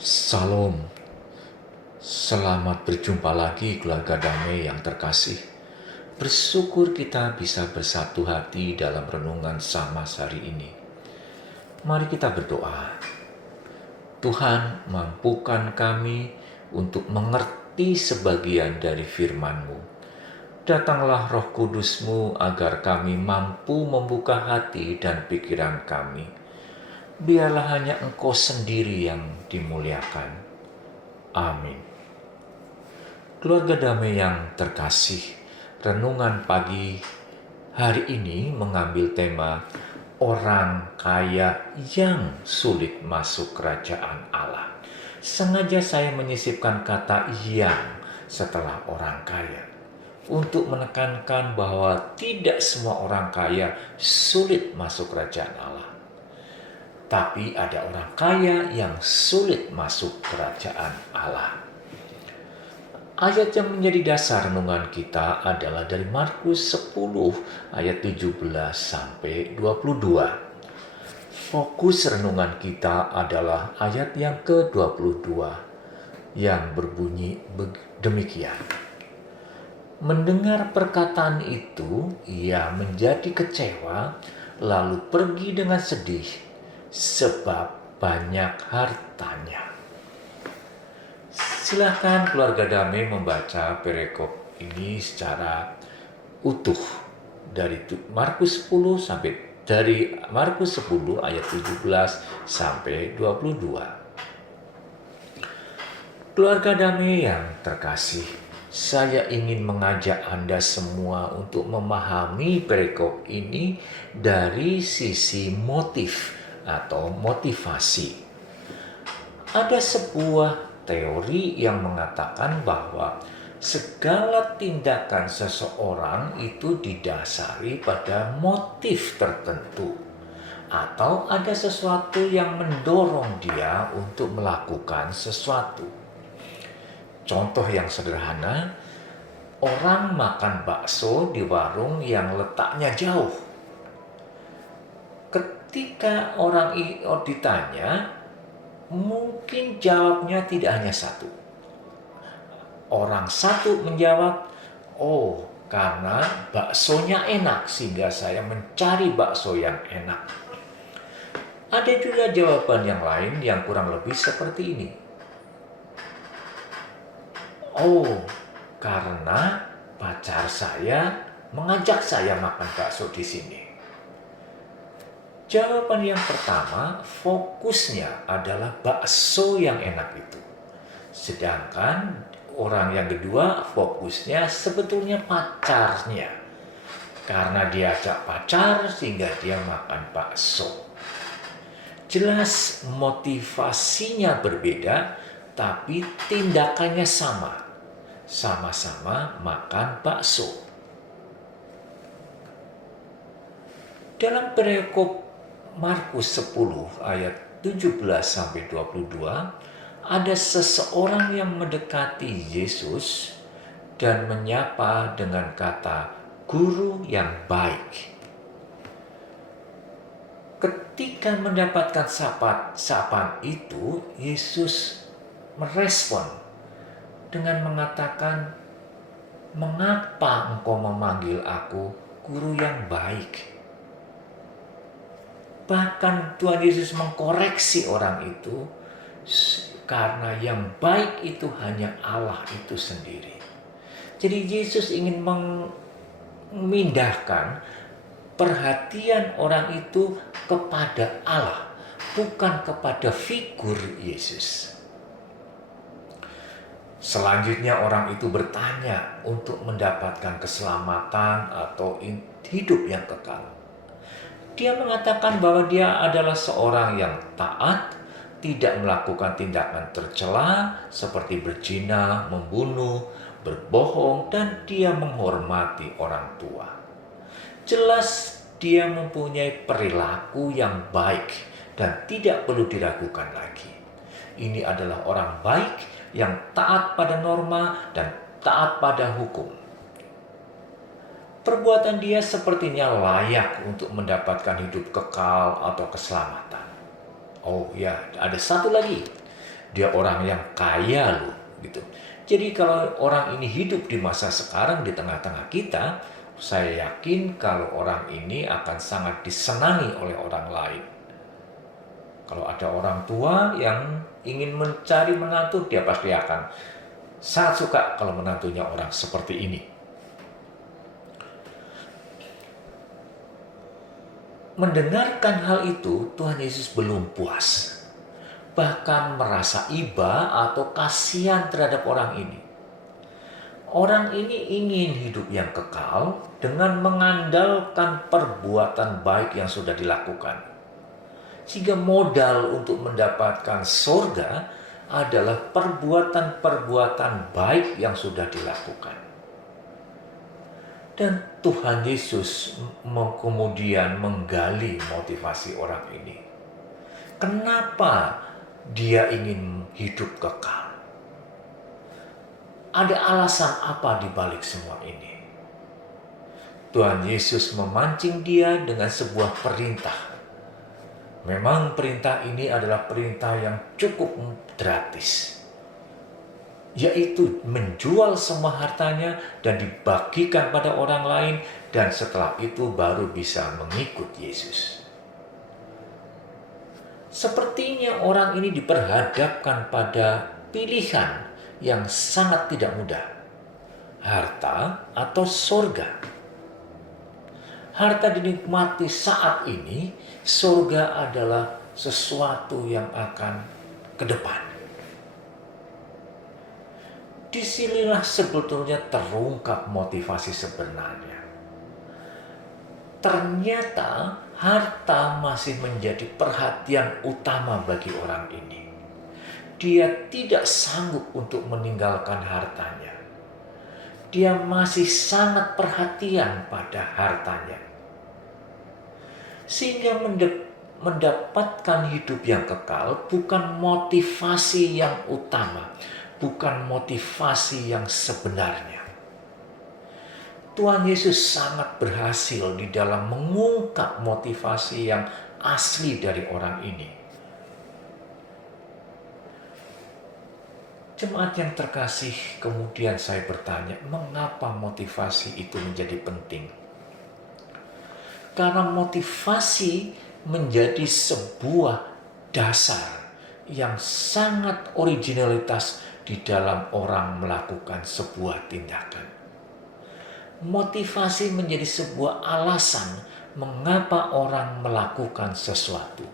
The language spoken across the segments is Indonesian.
Salam, selamat berjumpa lagi keluarga damai yang terkasih. Bersyukur kita bisa bersatu hati dalam renungan sama hari ini. Mari kita berdoa. Tuhan, mampukan kami untuk mengerti sebagian dari firman-Mu. Datanglah Roh Kudus-Mu agar kami mampu membuka hati dan pikiran kami. Biarlah hanya Engkau sendiri yang dimuliakan. Amin. Keluarga damai yang terkasih, renungan pagi hari ini mengambil tema orang kaya yang sulit masuk kerajaan Allah. Sengaja saya menyisipkan kata yang setelah orang kaya untuk menekankan bahwa tidak semua orang kaya sulit masuk kerajaan Allah. Tapi ada orang kaya yang sulit masuk kerajaan Allah. Ayat yang menjadi dasar renungan kita adalah dari Markus 10 ayat 17 sampai 22. Fokus renungan kita adalah ayat yang ke-22 yang berbunyi demikian. Mendengar perkataan itu, ia menjadi kecewa lalu pergi dengan sedih sebab banyak hartanya. Silakan keluarga damai membaca perikop ini secara utuh dari Markus 10 sampai dari Markus 10 ayat 17 sampai 22. Keluarga damai yang terkasih, saya ingin mengajak Anda semua untuk memahami perikop ini dari sisi motif atau motivasi. Ada sebuah teori yang mengatakan bahwa segala tindakan seseorang itu didasari pada motif tertentu atau ada sesuatu yang mendorong dia untuk melakukan sesuatu. Contoh yang sederhana, orang makan bakso di warung yang letaknya jauh. Ketika orang ditanya, mungkin jawabnya tidak hanya satu. Orang satu menjawab, oh karena baksonya enak sehingga saya mencari bakso yang enak. Ada juga jawaban yang lain yang kurang lebih seperti ini. Oh karena pacar saya mengajak saya makan bakso di sini. Jawaban yang pertama, fokusnya adalah bakso yang enak itu. Sedangkan orang yang kedua, fokusnya sebetulnya pacarnya. Karena diajak pacar sehingga dia makan bakso. Jelas motivasinya berbeda, tapi tindakannya sama. Sama-sama makan bakso. Dalam perikop Markus 10 ayat 17 sampai 22 ada seseorang yang mendekati Yesus dan menyapa dengan kata guru yang baik. Ketika mendapatkan sapaan itu, Yesus merespon dengan mengatakan, "Mengapa engkau memanggil aku guru yang baik?" Bahkan Tuhan Yesus mengkoreksi orang itu karena yang baik itu hanya Allah itu sendiri. Jadi Yesus ingin memindahkan perhatian orang itu kepada Allah, bukan kepada figur Yesus. Selanjutnya orang itu bertanya untuk mendapatkan keselamatan atau hidup yang kekal. Dia mengatakan bahwa dia adalah seorang yang taat, tidak melakukan tindakan tercela seperti berzina, membunuh, berbohong, dan dia menghormati orang tua. Jelas dia mempunyai perilaku yang baik dan tidak perlu diragukan lagi. Ini adalah orang baik yang taat pada norma dan taat pada hukum. Perbuatan dia sepertinya layak untuk mendapatkan hidup kekal atau keselamatan. Oh ya, ada satu lagi. Dia orang yang kaya loh, gitu. Jadi kalau orang ini hidup di masa sekarang di tengah-tengah kita, saya yakin kalau orang ini akan sangat disenangi oleh orang lain. Kalau ada orang tua yang ingin mencari menantu, dia pasti akan sangat suka kalau menantunya orang seperti ini. Mendengarkan hal itu, Tuhan Yesus belum puas. Bahkan merasa iba atau kasihan terhadap orang ini. Orang ini ingin hidup yang kekal dengan mengandalkan perbuatan baik yang sudah dilakukan. Sehingga modal untuk mendapatkan surga adalah perbuatan-perbuatan baik yang sudah dilakukan. Dan Tuhan Yesus kemudian menggali motivasi orang ini. Kenapa dia ingin hidup kekal? Ada alasan apa di balik semua ini? Tuhan Yesus memancing dia dengan sebuah perintah. Memang perintah ini adalah perintah yang cukup drastis, yaitu menjual semua hartanya dan dibagikan pada orang lain, dan setelah itu baru bisa mengikut Yesus. Sepertinya orang ini diperhadapkan pada pilihan yang sangat tidak mudah. Harta atau surga. Harta dinikmati saat ini, surga adalah sesuatu yang akan ke depan. Disinilah sebetulnya terungkap motivasi sebenarnya. Ternyata harta masih menjadi perhatian utama bagi orang ini. Dia tidak sanggup untuk meninggalkan hartanya. Dia masih sangat perhatian pada hartanya. Sehingga mendapatkan hidup yang kekal bukan motivasi yang utama, bukan motivasi yang sebenarnya. Tuhan Yesus sangat berhasil di dalam mengungkap motivasi yang asli dari orang ini. Jemaat yang terkasih, kemudian saya bertanya, mengapa motivasi itu menjadi penting? Karena motivasi menjadi sebuah dasar yang sangat originalitas di dalam orang melakukan sebuah tindakan. Motivasi menjadi sebuah alasan mengapa orang melakukan sesuatu.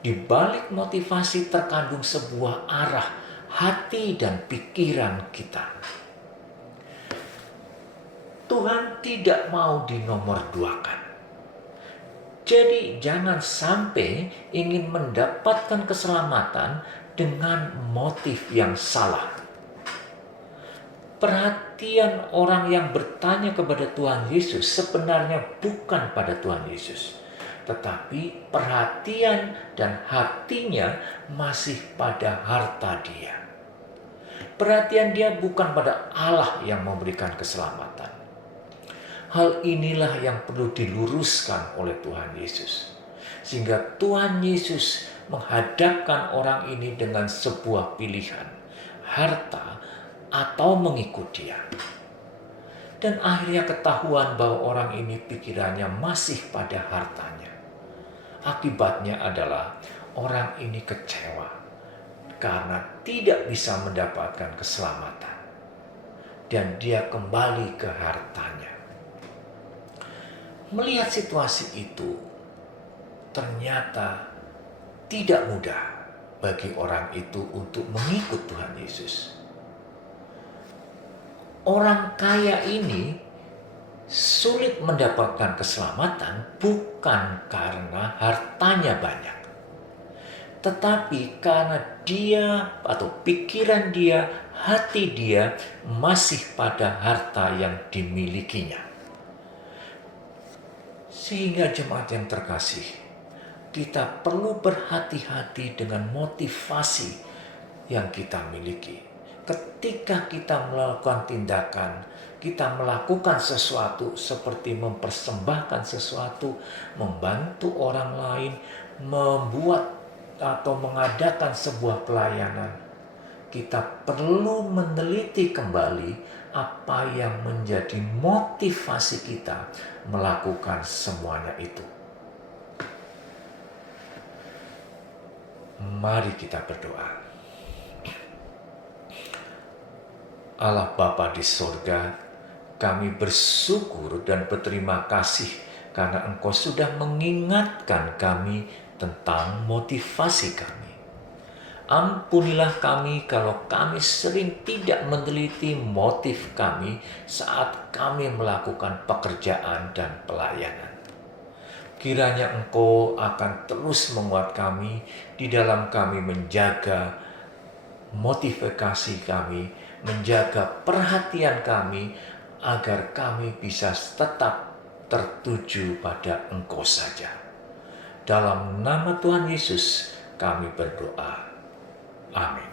Di balik motivasi terkandung sebuah arah hati dan pikiran kita. Tuhan tidak mau dinomorduakan. Jadi jangan sampai ingin mendapatkan keselamatan dengan motif yang salah. Perhatian orang yang bertanya kepada Tuhan Yesus sebenarnya bukan pada Tuhan Yesus, tetapi perhatian dan hatinya masih pada harta dia. Perhatian dia bukan pada Allah yang memberikan keselamatan. Hal inilah yang perlu diluruskan oleh Tuhan Yesus. Sehingga Tuhan Yesus menghadapkan orang ini dengan sebuah pilihan, harta atau mengikut dia. Dan akhirnya ketahuan bahwa orang ini pikirannya masih pada hartanya. Akibatnya adalah orang ini kecewa karena tidak bisa mendapatkan keselamatan. Dan dia kembali ke hartanya. Melihat situasi itu, ternyata tidak mudah bagi orang itu untuk mengikut Tuhan Yesus. Orang kaya ini sulit mendapatkan keselamatan bukan karena hartanya banyak, tetapi karena dia atau pikiran dia, hati dia masih pada harta yang dimilikinya. Sehingga jemaat yang terkasih, kita perlu berhati-hati dengan motivasi yang kita miliki. Ketika kita melakukan tindakan, kita melakukan sesuatu seperti mempersembahkan sesuatu, membantu orang lain, membuat atau mengadakan sebuah pelayanan, kita perlu meneliti kembali apa yang menjadi motivasi kita melakukan semuanya itu. Mari kita berdoa. Allah Bapa di sorga, kami bersyukur dan berterima kasih karena Engkau sudah mengingatkan kami tentang motivasi kami. Ampunilah kami kalau kami sering tidak meneliti motif kami saat kami melakukan pekerjaan dan pelayanan. Kiranya Engkau akan terus menguat kami di dalam kami menjaga motivasi kami, menjaga perhatian kami, agar kami bisa tetap tertuju pada Engkau saja. Dalam nama Tuhan Yesus kami berdoa. Amin.